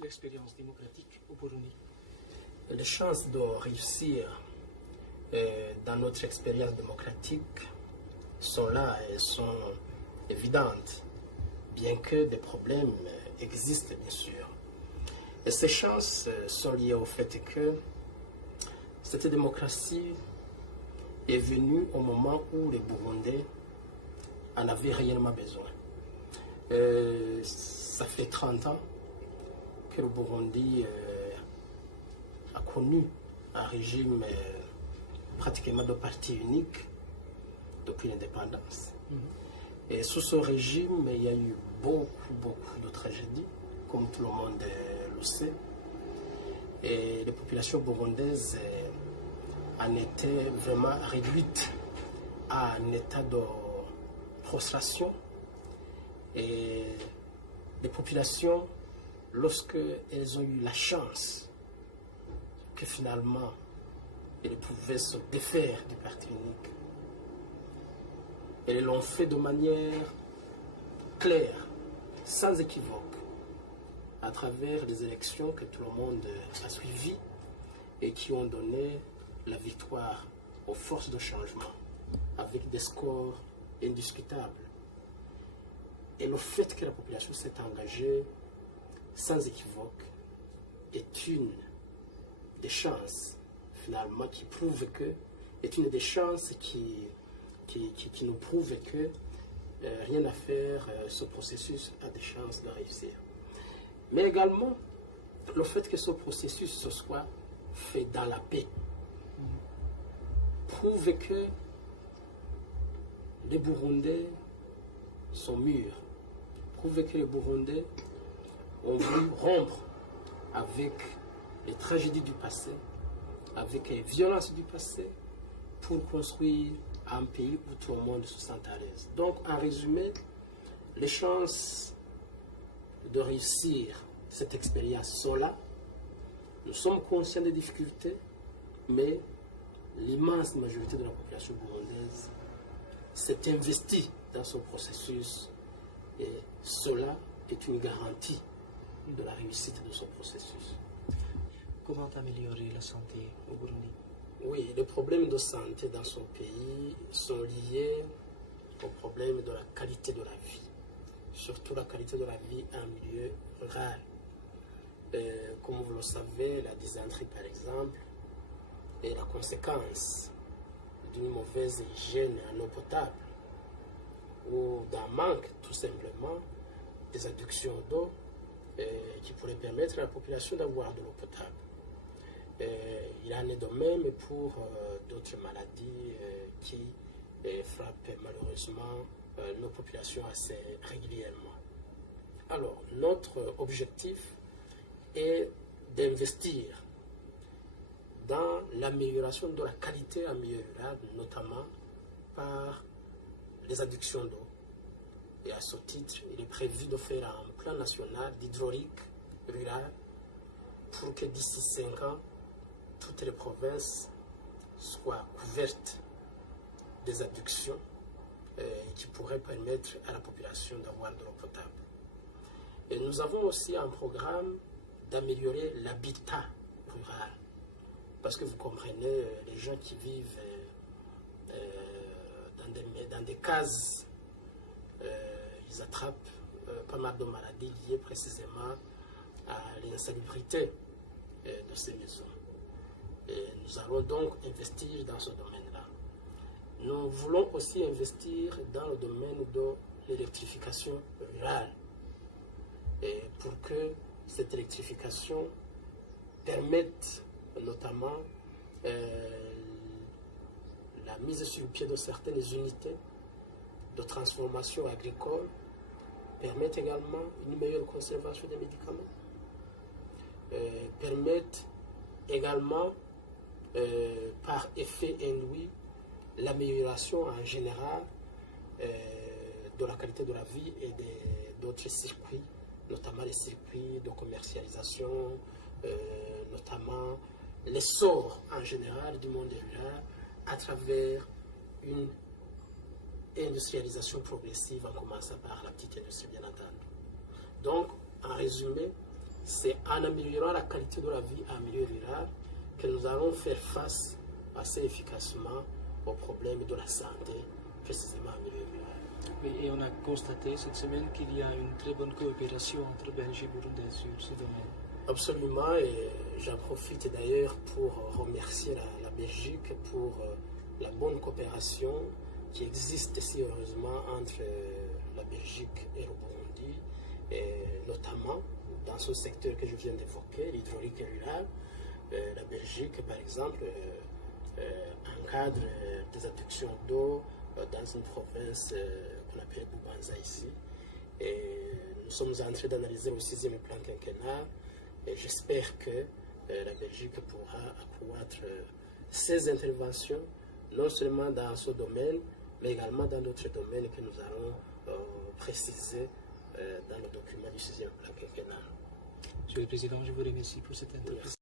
l'expérience démocratique au Burundi? Les chances de réussir dans notre expérience démocratique sont là et sont évidentes, bien que des problèmes existent bien sûr. Et ces chances sont liées au fait que cette démocratie est venue au moment où les Burundais en avaient réellement besoin. Ça fait 30 ans que le Burundi a connu un régime pratiquement de parti unique depuis l'indépendance. Et sous ce régime, il y a eu beaucoup de tragédies, comme tout le monde le sait. Et les populations burundaises en étaient vraiment réduites à un état de prostration. Et les populations, lorsqu'elles ont eu la chance que finalement elles pouvaient se défaire du parti unique, elles l'ont fait de manière claire, sans équivoque, à travers des élections que tout le monde a suivies et qui ont donné la victoire aux forces de changement avec des scores indiscutables. Et le fait que la population s'est engagée sans équivoque est une des chances finalement qui prouve que, est une des chances qui nous prouve que rien à faire, ce processus a des chances de réussir. Mais également, le fait que ce processus se soit fait dans la paix prouve que les Burundais sont mûrs, prouve que les Burundais ont voulu rompre avec les tragédies du passé, avec les violences du passé, pour construire un pays où tout le monde se sent à l'aise. Donc, en résumé, les chances de réussir cette expérience sont là. Nous sommes conscients des difficultés, mais l'immense majorité de la population burundaise s'est investie dans ce processus et cela est une garantie de la réussite de ce processus. Comment améliorer la santé au Burundi? Oui, les problèmes de santé dans son pays sont liés au problème de la qualité de la vie, surtout la qualité de la vie en milieu rural. Comme vous le savez, la dysenterie par exemple est la conséquence d'une mauvaise hygiène en eau potable ou d'un manque tout simplement des adductions d'eau qui pourraient permettre à la population d'avoir de l'eau potable. Il en est de même pour d'autres maladies qui frappent malheureusement nos populations assez régulièrement. Alors, notre objectif est d'investir dans l'amélioration de la qualité en milieu rural, notamment par les adductions d'eau. Et à ce titre, il est prévu de faire un plan national d'hydraulique rurale pour que d'ici 5 ans, toutes les provinces soient couvertes des adductions qui pourraient permettre à la population d'avoir de l'eau potable. Et nous avons aussi un programme d'améliorer l'habitat rural. Parce que vous comprenez, les gens qui vivent dans des cases, ils attrapent pas mal de maladies liées précisément à l'insalubrité de ces maisons. Et nous allons donc investir dans ce domaine-là. Nous voulons aussi investir dans le domaine de l'électrification rurale. Et pour que cette électrification permette notamment la mise sur pied de certaines unités de transformation agricole, permette également une meilleure conservation des médicaments, permettent également par effet induit l'amélioration en général de la qualité de la vie et d'autres circuits, notamment les circuits de commercialisation, notamment l'essor en général du monde rural à travers une industrialisation progressive en commençant par la petite industrie bien entendu. Donc, en résumé, c'est en améliorant la qualité de la vie en milieu rural que nous allons faire face assez efficacement aux problèmes de la santé, précisément en milieu rural. Oui, et on a constaté cette semaine qu'il y a une très bonne coopération entre Belge et Burundi sur ce domaine. Absolument, et j'en profite d'ailleurs pour remercier la Belgique pour la bonne coopération qui existe si heureusement entre la Belgique et le Burundi, et notamment dans ce secteur que je viens d'évoquer, l'hydraulique rurale. La Belgique, par exemple, encadre des adductions d'eau dans une province qu'on appelle Bubanza ici. Et nous sommes en train d'analyser le 6e plan quinquennal. Et j'espère que la Belgique pourra accroître ses interventions, non seulement dans ce domaine, mais également dans d'autres domaines que nous allons préciser dans le document du 6e plan quinquennal. Monsieur le Président, je vous remercie pour cette intervention.